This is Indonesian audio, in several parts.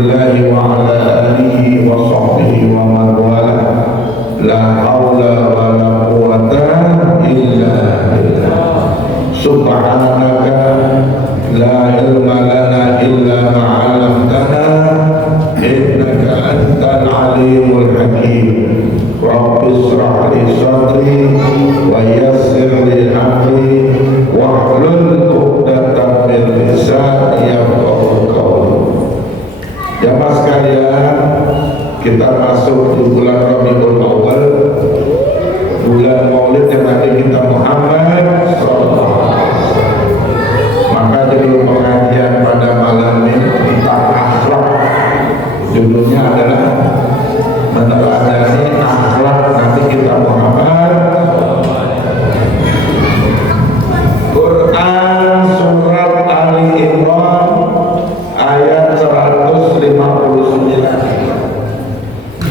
Muhammadillah wa ala alihi wa sahbihi wa man wala. La haula wa la quwwata illa billah. Subhanaka la ilma lana illa ma 'allamtana innaka antal alimul hakim. Rabbi ishrah li sadri wa yassir li amri wahlul 'uqdatam min lisani yafqahu qawli. Jamaah sekalian, kita masuk di bulan Rabiul Awal, bulan Maulid yang Nabi kita Muhammad SAW. Maka judul pengajian pada malam ini tentang akhlak. Judulnya adalah meneladani akhlak Nabi kita Muhammad. Quran surat Ali Imran ayat 159.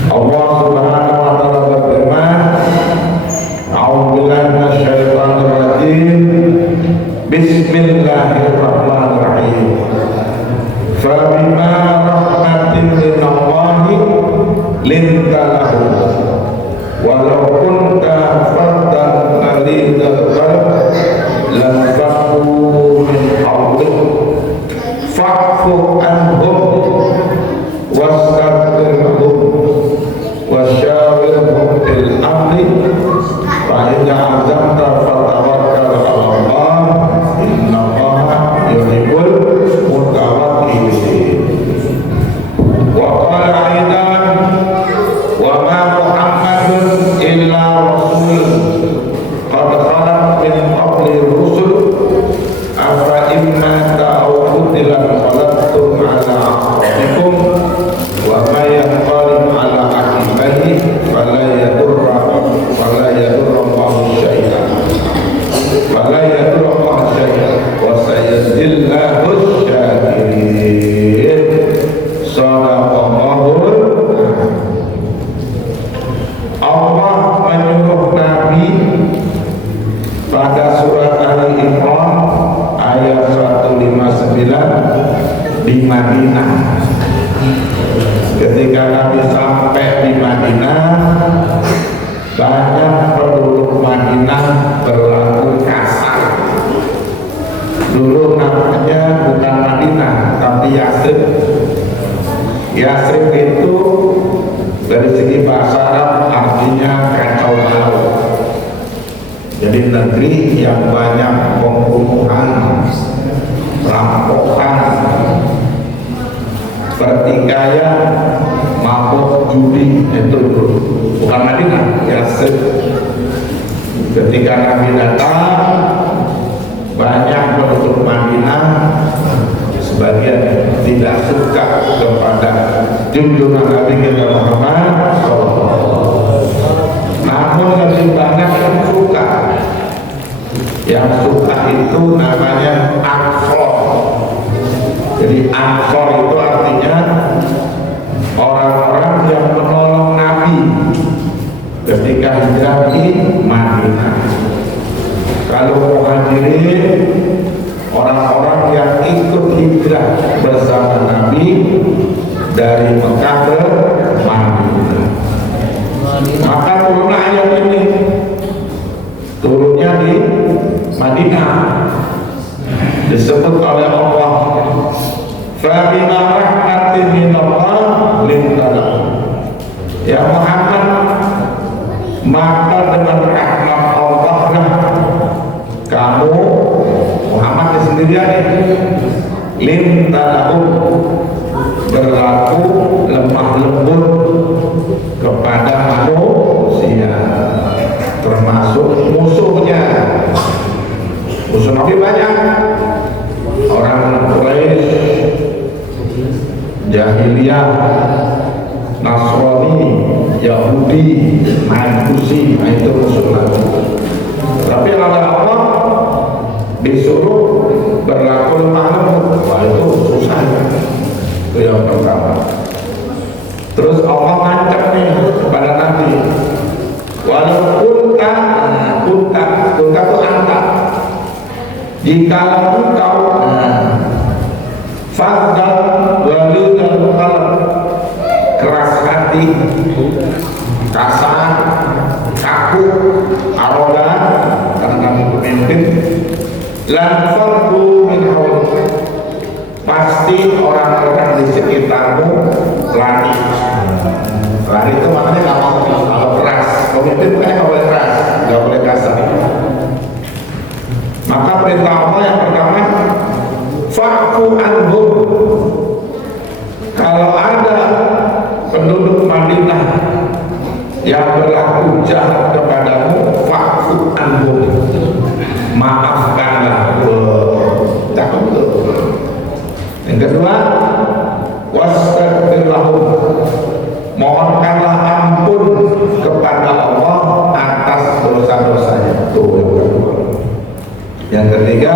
Allah Subhanahu wa taala berfirman, A'udzubillahi minasyaitonir rajim. Bismillahirrahmanirrahim. Fa bima rahmatin minallahi linta lahum walau kunta faddan ghalidhal qalb lam faddu min hawlik fa'fu anhum wastaghfirhum wasyawirhum fil amri fa idza azamta fatawakkal 'ala Allah innallaha yuhibbul mutawakkilin. Wa qala aidan wa ma Muhammadun illa rasul qad khalat min qabli rusul afa imma ta'awudilan qalabtum 'ala aqabikum wa ma yanqalib 'ala aqibahi fala yadurra Allahu syai'an wa sayajzillahu syakirin. Shadaqallahul Allah menyuruh Nabi pada surat Ali Imran ayat 159 di Madinah. Ketika Nabi sampai di Madinah, banyak penduduk Madinah berlaku kasar. Dulu namanya bukan Madinah tapi Yasrib. Yasrib itu dari segi bahasa Arab artinya kacau balau. Jadi negeri yang banyak pembunuhan, rampokan, pertikaian, mabuk judi, itu dulu. Bukan Madinah, Yasrib. Ketika Nabi datang, banyak penduduk Madinah sebagian tidak suka kepada junjungan Nabi kita Muhammad SAW. Namun lebih banyak yang suka. Yang suka itu namanya Ansor. Jadi Ansor itu artinya orang-orang yang menolong Nabi ketika hijrah di Madinah. Kalau Muhajirin, orang-orang yang ikut hijrah bersama Nabi dari Mekah ke Madinah. Maka turunlah ayat ini, turunnya di Madinah, disebut oleh Allah, fa bima rahmatin minallah linta lahum. Ya Muhammad, maka dengan rahmat Allah kamu Muhammad sendirian linta lahum berlaku lemah lembut kepada manusia, termasuk musuhnya. Musuh Nabi banyak, orang Quraisy, jahiliyah, Nasrani, Yahudi, Majusi, itu musuh Nabi. Tapi oleh Allah disuruh berlaku lemah lembut, wah itu susah. Itu yang pertama. Terus Allah ngancam nih kepada Nabi, walau kunta itu anta, jika engkau fadal walidal qalb, lan fardu min hawlik, pasti orang-orang di sekitarmu lari. Lari itu makanya kalau keras, pemimpin bukannya nggak boleh keras, nggak boleh kasar. Maka perintah Allah yang pertama, fa'fu anhum. Kalau ada penduduk Madinah yang berlaku jahat kepadamu, fa'fu anhum, maafkanlah. Cakep tuh. Yang kedua, wastaghfir lahum, mohonkanlah ampun kepada Allah atas dosa-dosanya. Tuh yang kedua. Yang ketiga,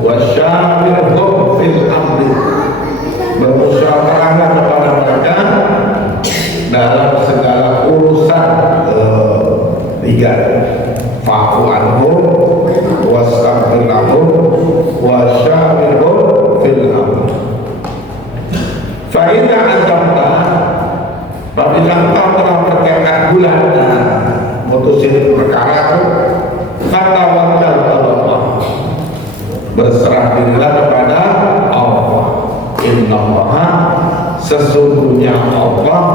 wasyawirhum fil amri, bermusyawarahlah kepada mereka dalam segala urusan. Tiga, fa'fu anhum, wastaghfir lahum, wasyawirhum fil amri. Fa idza azamta, apabila engkau telah bertekad bulat mutusin perkara itu, fatawakkal ala Allah, berserah dirilah kepada Allah. Innallaha, sesungguhnya Allah,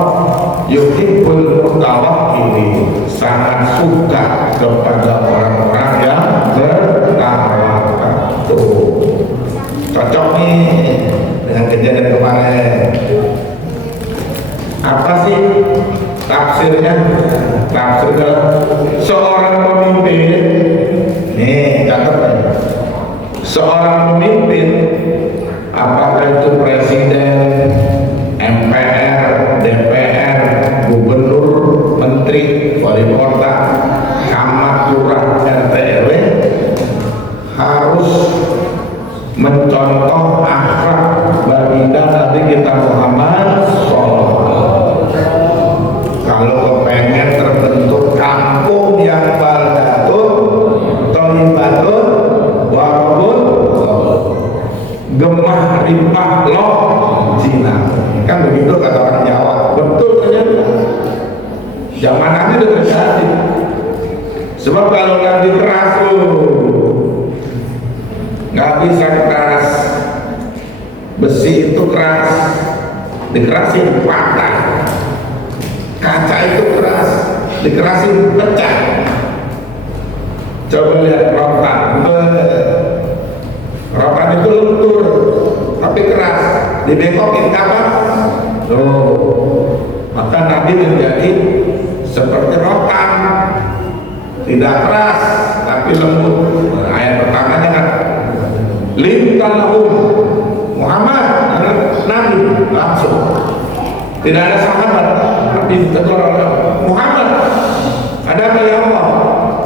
yuhibbul mutawakkilin, sangat suka kepada orang-orang yang bertawakal. Tuh, cocok nih dengan kejadian kemarin. Apa sih tafsirnya? Tafsirnya seorang pemimpin, nih catat ya, seorang pemimpin, apakah itu presiden, MPR, DPR, gubernur, menteri, wali kota, camat, lurah, RT RW, harus mencontoh akhlak baginda Nabi kita Muhammad SAW. Kalau kepengen terbentuk kampung yang baldatun, thayyibatun, warabun, gemah rimpah loh Cina, kan begitu kata orang Jawa. Betul ternyata zaman Nabi udah terjadi. Sebab kalau Nabi keras nggak bisa keras, besi itu keras, dikerasin patah. Kaca itu keras, dikerasin pecah. Coba lihat rotan, rotan itu lentur tapi keras, dibekokin kapan? Maka Nabi menjadi seperti rotan, tidak keras tapi lembut. Ayat pertamanya kan, lintalahum Muhammad, Nabi langsung, tidak ada sahabat, tapi tegur Muhammad, ada ya Allah,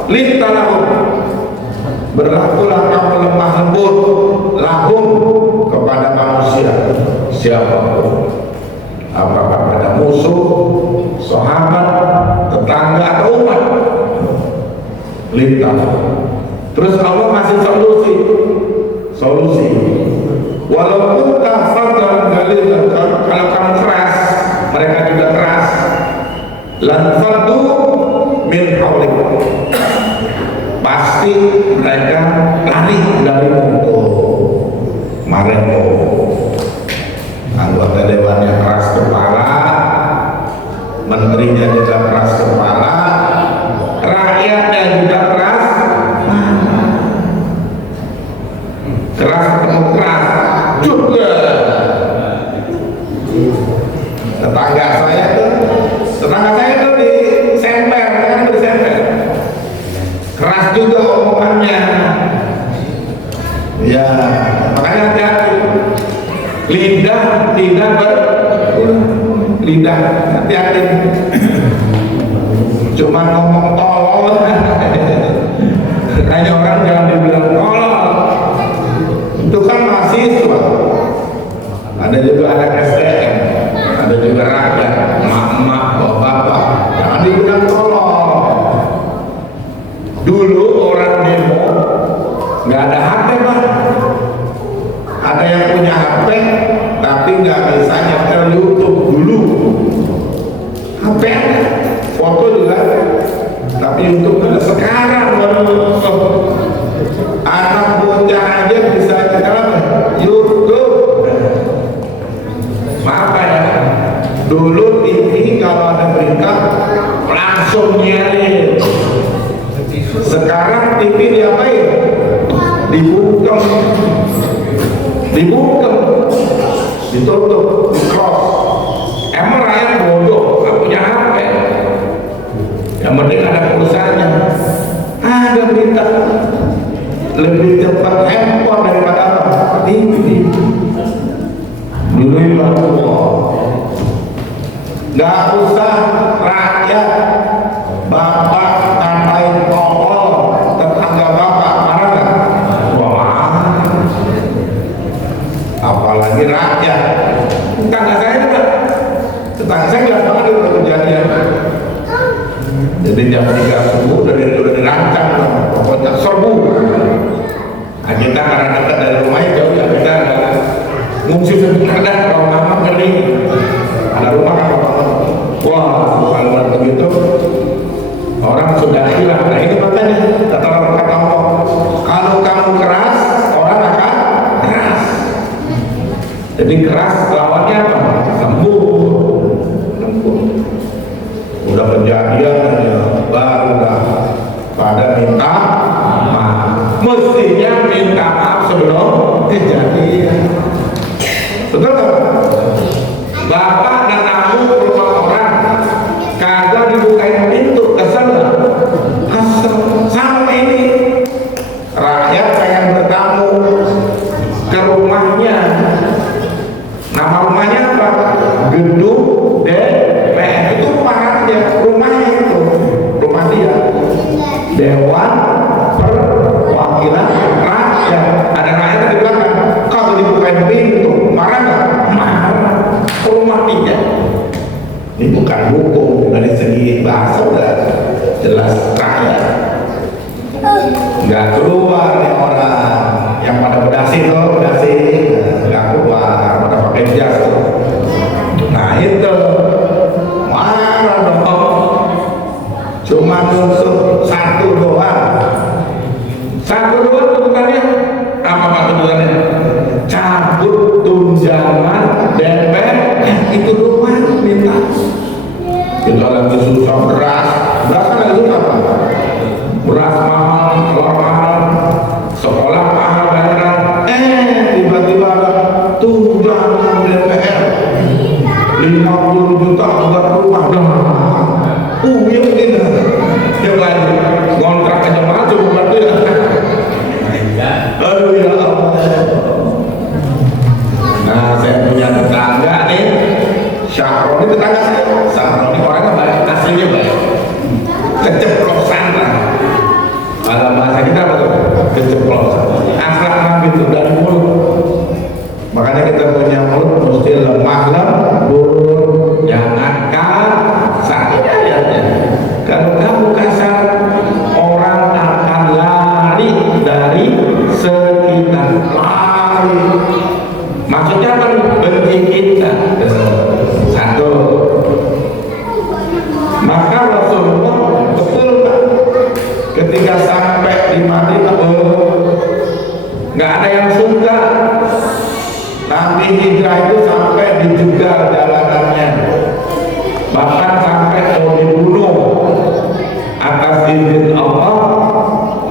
lintalahum, berlakulah kamu lemah lembut, lahum, kepada manusia siapapun, apakah pada musuh, sahabat, tetangga atau umat. Lintalahum. Terus Allah masih solusi. Walaupun tafadhal dalil, kalau kamu keras, mereka juga keras. Lan fadu min haulik, pasti mereka lari dari musuh. Kemarin anggota dewannya keras kepala, menterinya juga keras kepala, rakyatnya juga keras ketemu keras juga. Tetangga saya tuh disempel, kan disempel, keras juga omongannya. Ya, makanya hati-hati, lidah tidak lidah, hati-hati. Cuma ngomong tolol, hanya orang jangan dibilang tolol. Itu kan mahasiswa, ada juga anak STM, ada juga rakyat, emak-emak, bapak-bapak, jangan dibilang tolol. Dulu orang demo nggak ada HP, Pak. Ada yang punya HP tapi nggak bisa nyetel YouTube dulu. HP ada, foto juga, tapi YouTube ada. Sekarang Anak bocah aja bisa jalan YouTube. Apa ya? Dulu TV kalau ada berita langsung nyiarin. Sekarang TV diapain? Dibuka, ditutup, di cross. Emang rakyat bodoh, nggak punya HP. Yang penting ada pulsanya. Ada berita lebih cepat handphone daripada apa? TV. Dulu nggak usah rakyat bapak tanpain pokok tetangga bapak marah nggak? Wah, apalagi rakyat. Tetangga saya juga, tetangga saya nggak banget itu kejadian. Jadi jam 3 subuh udah dirancang, pokoknya serbu. Nah, kita karena dekat dari rumahnya jauh ya, kita ngungsi sebentar kalau mama kering. Ada rumah kan? Wah, kalau begitu orang sudah hilang. Nah ini makanya kata Allah, kalau kamu keras, orang akan keras. Jadi keras lawannya apa? Lembut. Udah kejadian baru dah pada minta maaf. Mestinya minta maaf sebelum kejadian. Betul tak? Bapak dan aku rumah orang kagak dibukain pintu, kesel sama ini. Rakyat pengen bertamu ke rumahnya. Nama rumahnya apa? Gedung DPR. Itu rumah rakyat, rumahnya itu, rumah dia. Dewan Perwakilan Rakyat. Ada rakyat di belakang. Kalau dibukain pintu, marah nggak? Marah. Rumah dia. Ini bukan hukum, dari segi bahasa udah jelas rakyat. Nggak keluar nih orang yang pada berdasi tuh, nggak keluar, pada pakai jas tuh. Nah itu marah dong. Cuma nusuk satu doang tuntutannya apa pak tuntutannya? Cabut tunjangan DPR. Itu doang minta. Kita lagi susah beras kan lagi susah pak. Beras mahal, telur mahal, sekolah mahal bayaran. Tiba-tiba ada tunjangan DPR 50 juta buat rumah. Mungkin yang lain kontrak aja mahal cukup bantu ya. Aduh ya Allah. Nah saya punya tetangga nih, Syahroni tetangga saya. Syahroni orangnya baik, aslinya baik. Keceplosan lah. Kalau bahasa kita apa tuh? Keceplosan. Akhlak Nabi itu dari mulut. Makanya kita punya mulut mesti lemah lembut, jangan kasar. Ayatnya. Kalau kamu kasar, orang akan lari dari sekitar. Lari. Maksudnya apa? Benci kita. Satu. Maka Rasulullah betul kan? Ketika sampai di Madinah, nggak ada yang suka. Nabi hijrah itu sampai dijegal jalanannya, bahkan sampai mau dibunuh. Atas izin Allah,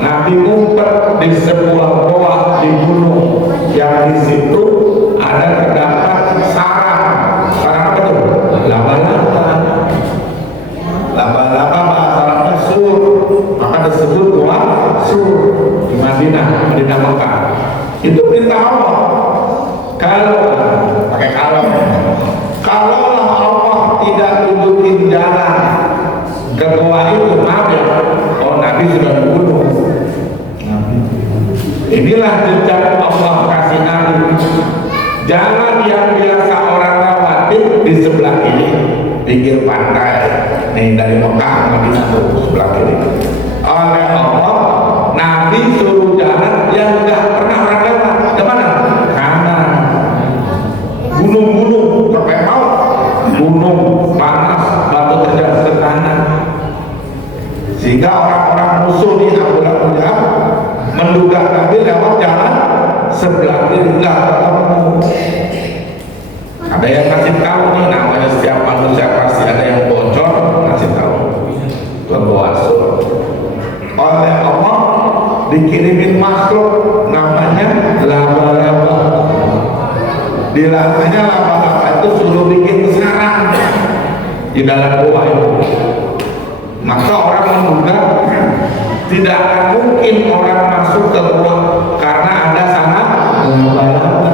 Nabi ngumpet di sebuah goa dibunuh. Yang di situ ada terdapat sarang apa tuh? Laba-laba bahasa Arabnya sur, maka disebut goa sur di Madinah Mekah. Itu perintah Allah. Kalau Allah tidak tunjukin jalan ke goa itu, maaf ya, Nabi sudah dibunuh. Inilah jejak Allah kasih Nabi. Jalan yang biasa orang lewati di sebelah kiri, pinggir pantai nih, dari Mekah Madinah tuh sebelah kiri. Oleh Allah, Nabi suruh jalan yang nggak pernah orang lewat. Kemana? Kanan. Gunung-gunung sampai mau, gunung panas, batu terjal ke kanan. Sehingga orang-orang musuh di Abu Lahab menduga Nabi Ada yang ngasih tahu nih, namanya setiap manusia pasti ada yang bocor, ngasih tahu ke Boasur. Oleh Allah dikirimin makhluk namanya laba-laba. Di labanya laba-laba itu suruh bikin sarang di dalam gua itu. Maka orang menduga tidak akan mungkin orang masuk ke gua karena ada sarang laba-laba.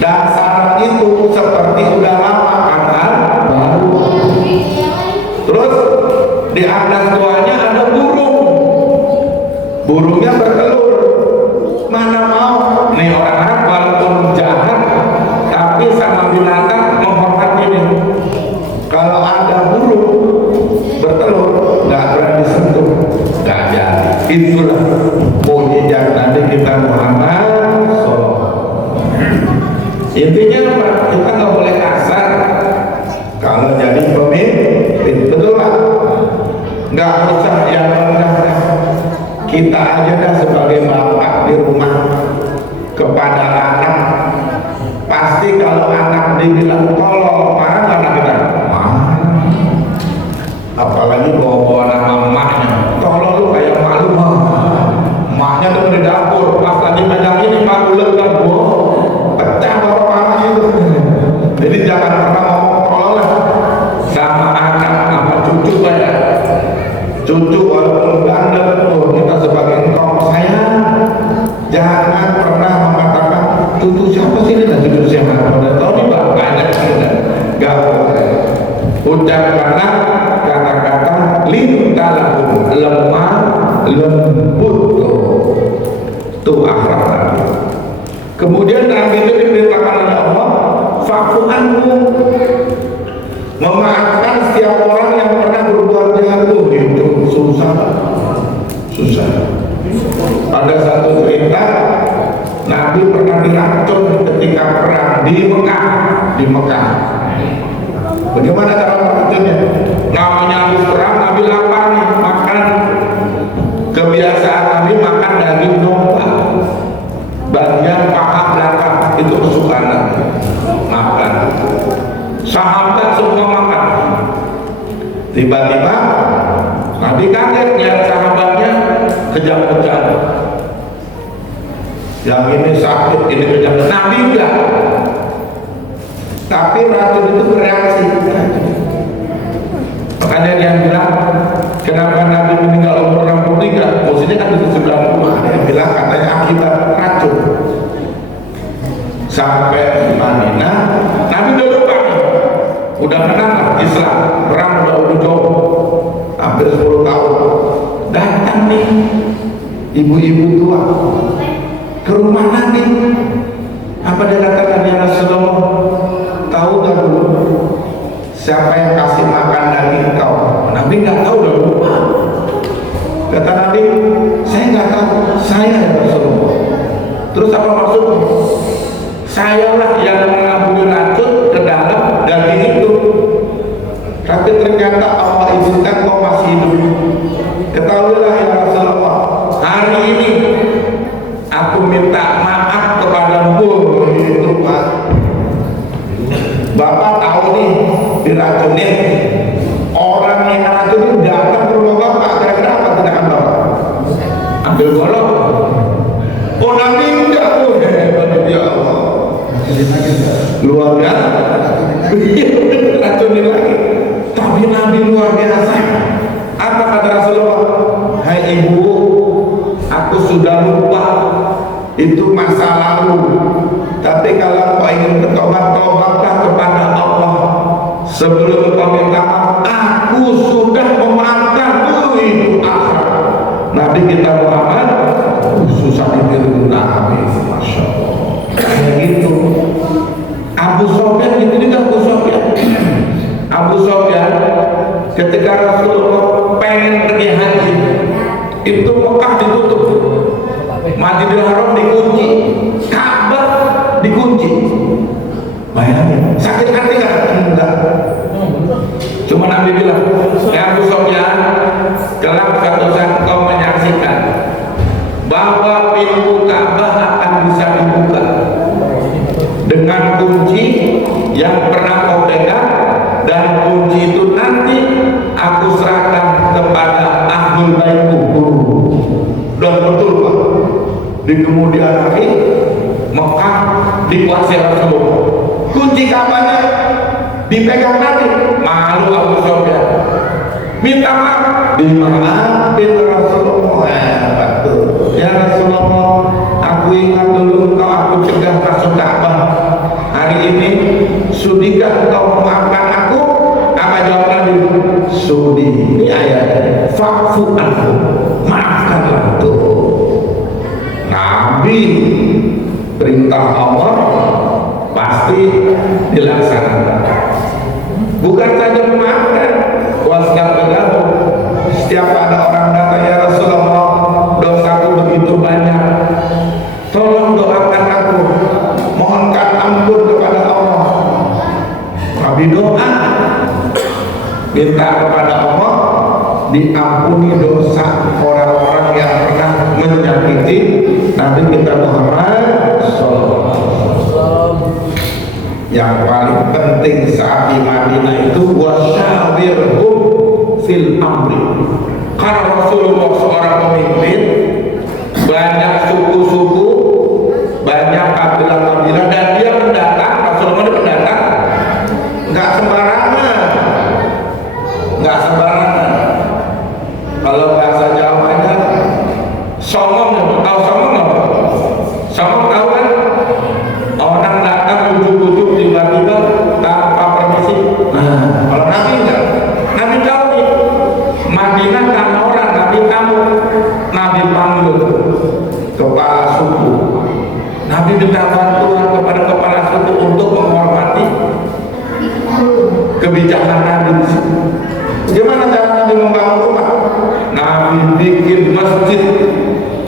Dan sarang itu seperti udah lama karena baru. Terus di atas guanya ada burung. Burungnya bertelur. Mana mau nih orang Arab walaupun jahat tapi sama binatang menghormati nih. Kalau ada burung bertelur nggak berani sentuh, nggak jadi. Itulah mukjizat Nabi kita Muhammad SAW. Intinya apa? Kita nggak boleh kasar kalau jadi pemimpin, betul lah. Nggak usah yang rendah. Kita aja dah sebagai bapak di rumah kepada anak, pasti kalau anak dibilang tolol, marah nggak anak kita? Marah. Apalagi bawa-bawa nama emaknya, tolol lu kayak malu mah. Emaknya tuh di dapur, pas lagi megang ini malu lega gua, pecah bawa marah itu. Jadi jangan pernah ngomong tolol lah sama anak, sama cucu kayak. Cucu walaupun bandel, kita sebagai engkau sayang, jangan pernah mengatakan cucu siapa sih ini, cucu siapa? Udah tahu nih bapaknya, gak boleh. Ucapkanlah kata-kata lintalahum, lemah lembut tuh akhlak Nabi. Kemudian Nabi itu diperintahkan oleh Allah, fa'fu anhum, memaafkan setiap orang yang pernah berbuat jahat. Itu susah. Ada satu cerita Nabi pernah diracun ketika perang di Mekah. Bagaimana cara meracunnya? Namanya habis perang, Nabi lapar nih, makan. Kebiasaan Nabi makan daging domba, bagian paha belakang, itu kesukaan Nabi makan. Sahabat semua makan. Tiba-tiba Nabi kaget lihat sahabatnya kejang-kejang. Yang ini sakit, ini kejang. Nabi enggak. Tapi racun itu bereaksi. Makanya dia bilang, kenapa Nabi meninggal umur 63? Maksudnya kan itu 90. Dia bilang katanya akibat racun. Sampai di Madinah, Nabi udah lupa. Udah menang Islam, perang udah jauh, hampir 10 tahun. Datang nih ibu-ibu tua ke rumah Nabi. Apa dia katakan, ya Rasulullah, tahu gak dulu siapa yang kasih makan daging kau? Nabi nggak tahu dulu. Kata Nabi, saya nggak tahu, saya ya Rasulullah. Terus apa maksudnya? Saya lah yang mengambil racun ke dalam daging itu. Tapi ternyata Allah izinkan kau masih hidup. Ketahuilah ya Rasulullah, hari ini aku minta maaf kepadamu. Itu Pak, Bapak tahu nih diracunin. Orang yang racunin datang ke rumah Bapak, kira-kira apa tindakan Bapak? Ambil golok. Oh Nabi enggak, hebat ya Allah. Luar biasa. Racunin lagi. Tapi Nabi luar biasa. Apa kata Rasulullah? Hai ibu, aku sudah lupa, itu masa lalu. Tapi kalau kau ingin bertobat, tobatlah kepada Allah. Sebelum kau minta maaf, aku sudah memaafkan. Itu akhlak Nabi kita Muhammad. Susah ditiru Nabi, masya Allah. Kayak gitu. Abu Sofyan gitu juga. Abu Sofyan ketika Rasulullah pengen pergi haji, itu Mekah ditutup, Masjidil Haram dikunci, Ka'bah dikunci. Bayangin, sakit hati kan? Enggak. Cuma Nabi bilang, ya Abu Sofyan, kelak suatu saat kau menyaksikan bahwa pintu Ka'bah akan bisa dibuka dengan kunci dikuasai Rasulullah. Kunci Ka'bahnya dipegang Nabi, malu Abu Sufyan. Minta maaf, dimaafin Rasulullah. Betul. Ya Rasulullah, aku ingat dulu engkau aku cegah masuk Ka'bah. Hari ini sudikah engkau memaafkan aku? Apa jawab Nabi? Sudi. Ini ayat. Fa'fu anhu, maafkanlah tuh. Nabi perintah Allah pasti dilaksanakan. Bukan saja memaafkan, wastaghfirlahu. Setiap ada orang datang, ya Rasulullah, dosaku begitu banyak, tolong doakan aku, mohonkan ampun kepada Allah. Nabi doa, minta kepada Allah diampuni dosa orang-orang yang pernah menyakiti Nabi kita Muhammad SAW. Yang paling penting saat di Madinah itu wasyawirhum fil amri. Karena Rasulullah seorang pemimpin, banyak suku-suku, banyak kabilah-kabilah, dan dia mendatang. Rasulullah itu mendatang nggak sembarangan, nggak sembarangan. Kalau bahasa Jawanya songong, tahu songong apa? Songong tahu kan? Orang datang ujuk-ujuk tiba-tiba tanpa permisi. Nah, kalau Nabi enggak, Nabi tahu nih Madinah kan orang, Nabi tahu, Nabi panggil kepala suku, Nabi minta bantuan kepada kepala suku untuk menghormati kebijakan Nabi. Gimana cara Nabi membangun rumah? Nabi bikin masjid.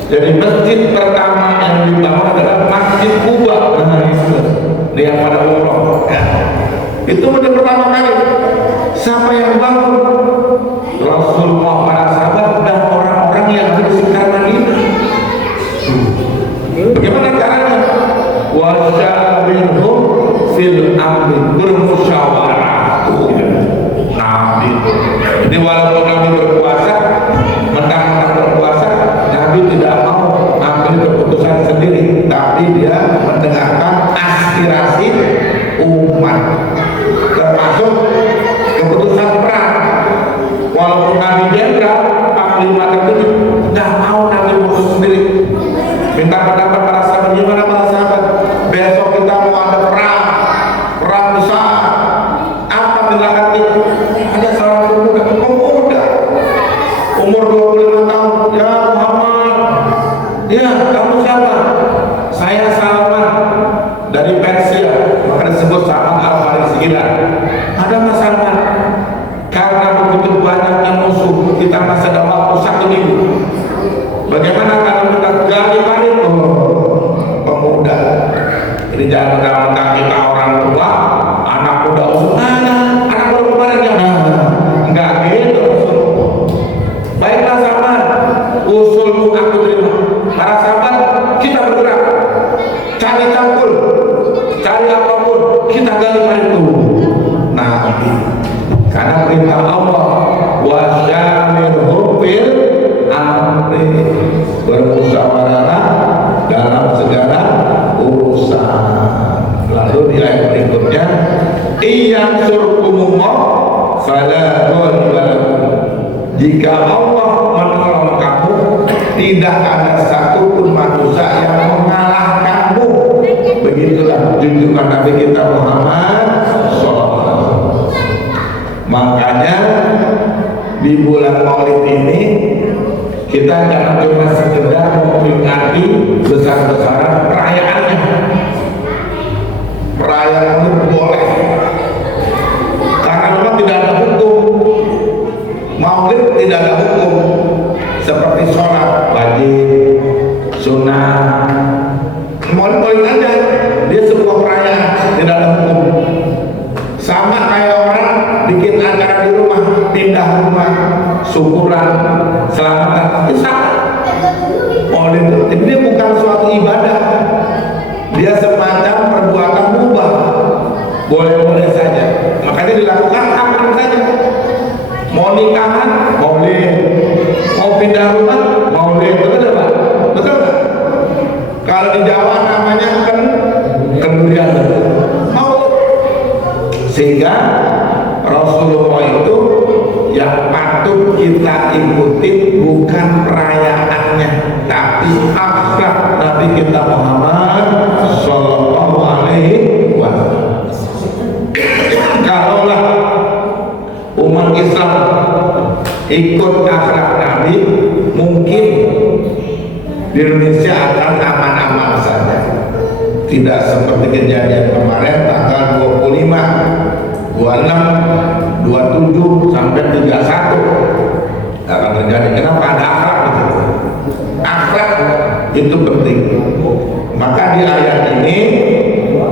Jadi masjid pertama yang dibangun adalah Masjid Kuba. Lihat pada umroh. Ya. Itu masjid pertama kali. Siapa yang bangun? Rasulullah, para sahabat dan orang-orang yang ada di sekitar Madinah. Bagaimana caranya? Wasyawirhum fil amri, bermusyawarah. Nabi. Jadi walaupun Nabi berpuasa, mentang-mentang berpuasa, Nabi tidak mau ambil keputusan sendiri, tapi dia mendengarkan aspirasi umat, termasuk keputusan perang. Walaupun Nabi jenderal, panglima tertinggi, tidak mau Nabi memutus sendiri. Minta pendapat para sahabat, gimana para sahabat? Besok kita mau ada perang besar. Apa tindakan itu? Ada seorang pemuda, umur 25 tahun. Ya Muhammad, ya kamu siapa? Saya Salman dari Persia, maka disebut Salman Al-Farisi. Ada Mas Salman, karena begitu banyaknya musuh, kita masih ada waktu 1 minggu. Bagaimana kalau kita gali parit? Pemuda. Ini jangan mentang-mentang kita orang tua, anak muda usul, anak baru kemarin ya. Enggak gitu Rasulullah. Baiklah Salman, usulmu aku terima. Para sahabat, kita bergerak, cari cangkul, cari apapun, kita gali parit itu. Nabi, karena perintah Allah, wasyawirhum fil amri, bermusyawarah dalam segala urusan. Lalu di ayat berikutnya, iyang surkumullah fala ghaliba lakum. Jika Allah menolong kamu, tidak ada satupun manusia yang mengalahkanmu. Begitulah junjungan Nabi kita Muhammad SAW. Makanya di bulan Maulid ini kita jangan cuma sekedar memperingati besar-besaran perayaannya. Perayaan itu boleh, karena memang tidak ada hukum. Maulid tidak ada hukum, seperti sholat wajib, sunnah. Maulid aja, dia sebuah perayaan, tidak ada hukum. Sama kayak orang bikin acara di rumah, pindah rumah, syukuran, selamatan, bisa. Maulid itu dia bukan suatu ibadah, dia semacam perbuatan mubah, boleh-boleh saja. Makanya dilakukan kapan saja. Mau nikahan, boleh. Mau pindah rumah, boleh. Betul nggak? Betul nggak? Kalau di Jawa namanya kenalan, durian mau. Sehingga Rasulullah itu yang patut kita ikuti bukan perayaannya, tapi akhlak Nabi kita Muhammad Sallallahu Alaihi Wasallam. Kalaulah umat Islam ikut akhlak Nabi, mungkin di Indonesia akan aman-aman saja. Tidak seperti kejadian kemarin tanggal 25, 26, 27 sampai 31 akan terjadi. Kenapa? Ada akhlak itu. Akhlak itu penting. Maka di ayat ini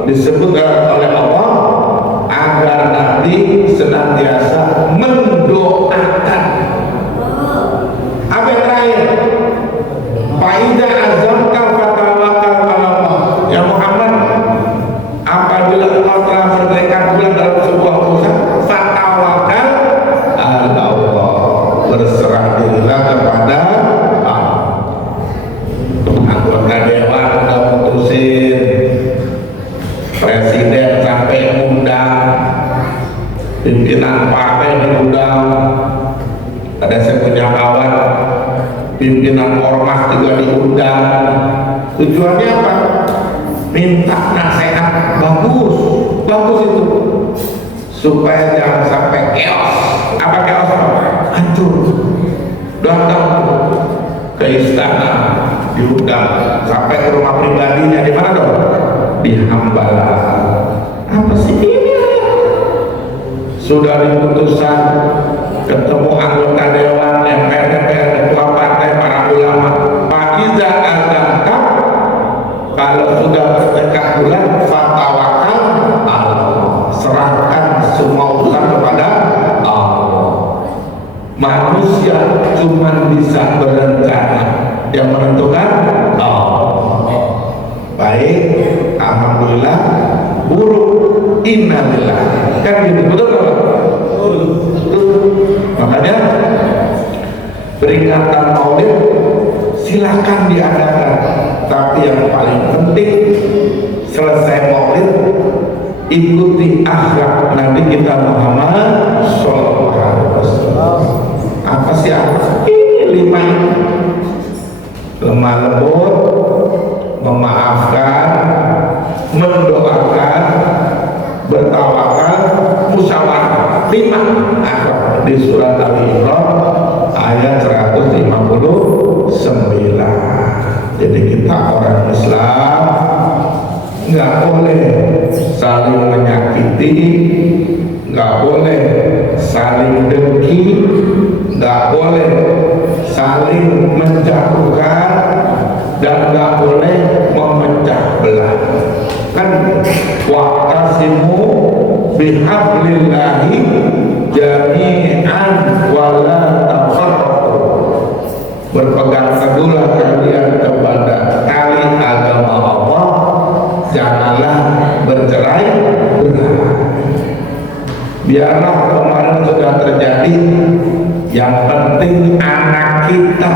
disebut oleh Allah agar Nabi senantiasa mendoakan. Apa yang terakhir? Faiza azamta fatawakal ala Allah. Ya Muhammad, apabila Allah telah bertekad bulan dalam sebuah urusan, fatawakal ala Allah. Berserah dirilah kepada Allah. Anggota dewan udah putusin, presiden sampai undang, pimpinan partai diundang. Ada saya punya kawan pimpinan ormas juga diundang. Tujuannya apa? Minta nasihat bagus, bagus itu supaya jangan sampai chaos. Apa chaos? Hancur. Datang ke istana diundang, sampai ke rumah pribadinya di mana dong? Di Hambalang. Apa sih ini? Sudah diputuskan, ketemu anggota dewan, MPR, DPR, ketua partai, para ulama. Faiza azamta, kalau sudah bertekad bulan, fatawakal Allah. Serahkan semua urusan kepada Allah. Manusia cuma bisa berencana, yang menentukan Allah. Baik, alhamdulillah. Buruk, innalillah. Kan gitu, betul kan? Makanya peringatan Maulid silakan diadakan, tapi yang paling penting selesai Maulid ikuti akhlak Nabi kita Muhammad Sallallahu Alaihi Wasallam. Apa sih akhlak? Ini 5 ini: lemah lembut, memaafkan, mendoakan, bertawakal, musyawarah. 5 akhlak di surat Al-Imran ayat 159. Jadi kita orang Islam nggak boleh saling menyakiti, nggak boleh saling dengki, nggak boleh saling menjatuhkan, dan nggak boleh memecah belah. Kan wa'tasimu bihablillahi jami'an wala tafarraqu. Berpegang teguhlah kalian kepada tali agama Allah, janganlah bercerai-berai. Biarlah kemarin sudah terjadi, yang penting anak kita,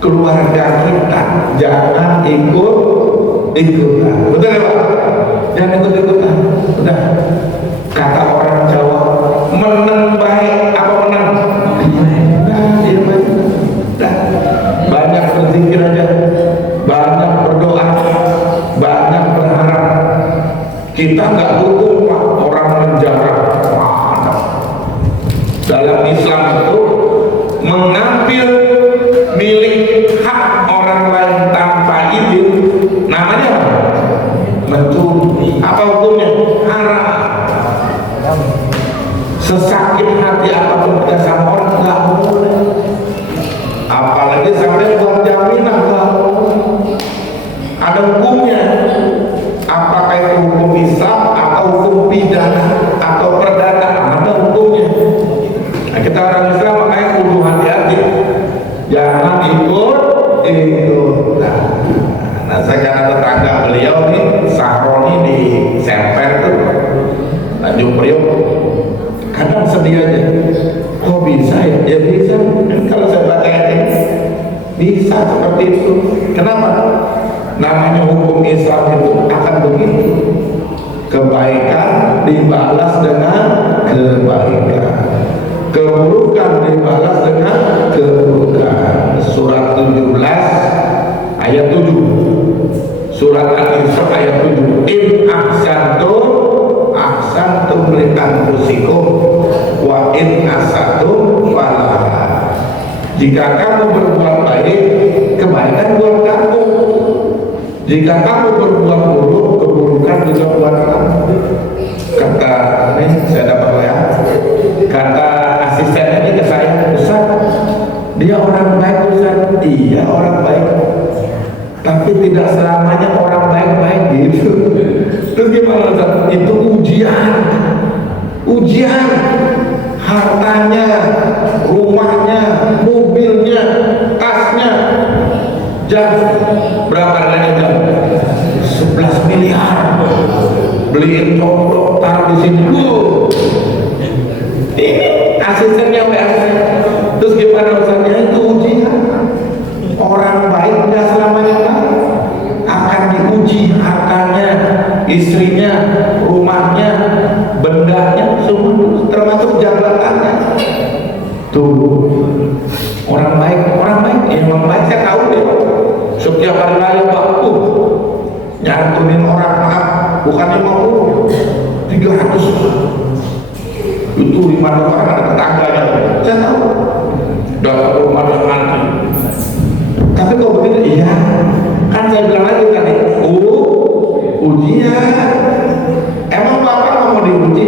keluarga kita jangan ikut-ikutan. Betul ya Pak? Jangan ikut-ikutan. Udah, kata orang Jawa, menang baik apa menang? Banyak berzikir aja, banyak berdoa, banyak berharap. Kita nggak dukung Pak orang menjarah. Dalam Islam itu mengambil milik hak orang lain tanpa izin namanya apa? Mencuri. Apa hukumnya? Haram. Sesakit hati apapun kita sama orang nggak boleh. Apalagi sampai buat jaminan nggak boleh. Ada hukumnya. Apakah itu hukum Islam atau hukum pidana atau perdata? Ada hukumnya. Nah, kita orang Islam makanya kudu hati-hati. Jangan ikut. Nah, saya karena tetangga beliau nih, Sahroni di Semper tuh, Tanjung Priok, kadang sedih aja. Kok bisa ya? Ya bisa. Kalau saya baca ini, bisa seperti itu. Kenapa? Namanya hukum Islam itu akan begitu. Kebaikan dibalas dengan kebaikan, keburukan dibalas dengan keburukan. Surat 17 ayat 7, surat Al-Isra ayat 7. In ahsantum li anfusikum wa in asatum falaha. Jika kamu berbuat baik, kebaikan buat kamu. Jika kamu berbuat buruk, keburukan juga buat kamu. Kata ini saya dapat lihat, kata asistennya ini ke saya, Ustaz, dia orang baik Ustaz. Iya orang baik, tapi tidak selamanya orang baik-baik gitu. Terus gimana Ustaz? Itu ujian, hartanya, rumahnya, mobilnya, tasnya, jam berapa harganya jam? 11 miliar. Beliin coklat, taruh di sini. Ini asistennya WA. Terus gimana Ustaznya? Itu ujian. Orang baik nggak selamanya baik, akan diuji hartanya, istrinya, rumahnya, bendanya, semua termasuk jabatannya. Tuh orang baik, emang baik saya tahu deh. Setiap hari raya Pak, nyantunin orang maaf, bukan 50, 300. Itu 5 orang ada tetangganya, saya tahu. Dapat rumah dengan nanti. Tapi kok begitu? Iya, kan saya bilang lagi tadi, ujian. Emang Bapak mau diuji?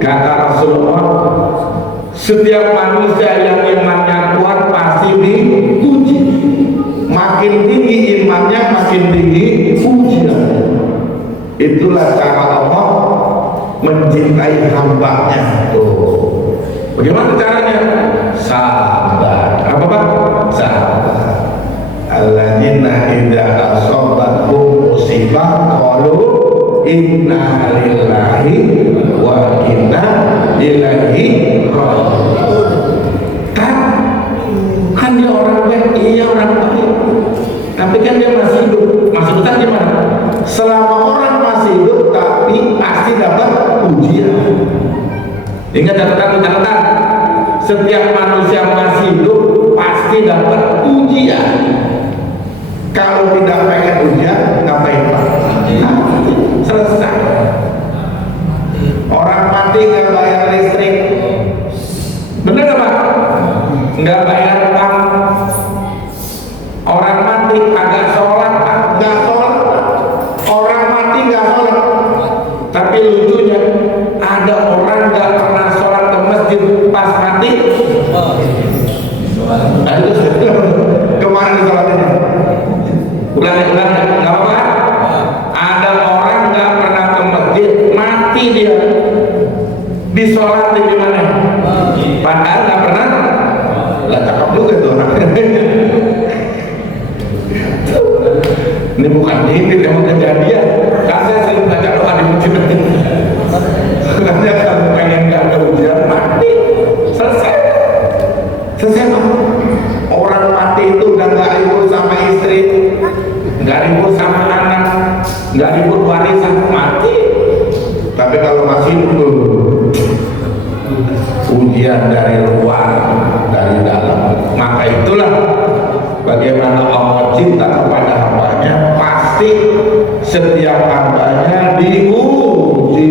Kata Rasulullah, setiap manusia yang imannya kuat pasti diuji. Makin tinggi imannya, makin tinggi ujian. Itulah cara Allah mencintai hambanya. Tuh, bagaimana caranya? Sabar. Apa Pak? Sabar. Alladzina idza asabathum musibah qalu inna lillahi wa inna ilaihi raji'un. Kan dia orang baik, iya orang baik, tapi kan dia masih hidup. Maksudnya gimana? Selama orang masih hidup, tapi pasti dapat ujian. Ingat catatan, setiap manusia masih hidup pasti dapat ujian. Kalau tidak pengen ujian, ngapain Pak? Selesai. Orang mati nggak bayar listrik, bener nggak Pak? Nggak bayar utang. Orang mati agak sholat Pak, nggak sholat. Orang mati nggak sholat. Tapi lucunya ada orang nggak pernah sholat ke masjid pas mati. Kemana sholatnya? Ulang, nggak apa-apa. Ada orang nggak pernah ke masjid, mati dia. Disolatin di mana? Padahal nggak pernah. Lah cakep juga tuh orang. Ini bukan ini, emang kejadian. Kan saya sering baca doa di masjid. Katanya kalau pengen nggak ada ujian, mati. Selesai Pak. Orang mati itu udah nggak ribut sama istri, nggak ribut sama anak, nggak ribut warisan, mati. Tapi kalau masih hidup, ujian dari luar, dari dalam. Maka itulah bagaimana Allah cinta kepada hambanya. Pasti setiap hambanya diuji.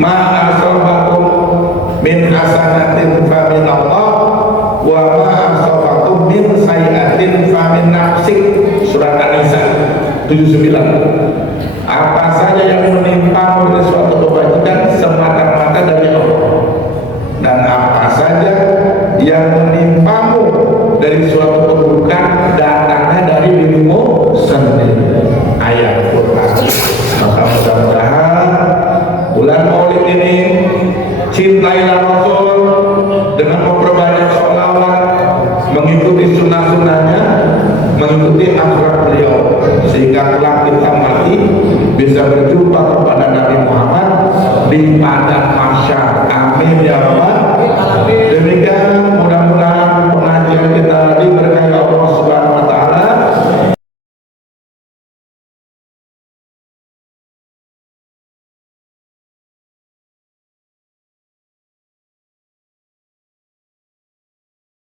Ma'asobakum min hasanatin fa min Allah, wa ma'asobakum min sayiatin fa min nafsik. Surat An-Nisa 79. Apa saja yang menimpa dari suatu kebajikan semata-mata dari Allah, dan apa saja yang menimpamu dari suatu keburukan datangnya dari dirimu sendiri. Ayat Quran. Maka mudah-mudahan bulan Maulid ini cintailah Rasul dengan memperbanyak sholawat, mengikuti sunnah-sunnahnya, mengikuti akhlak beliau, sehingga kelak kita mati bisa berjumpa kepada Nabi Muhammad di padang mahsyar. Amin ya rabbal alamin. Demikian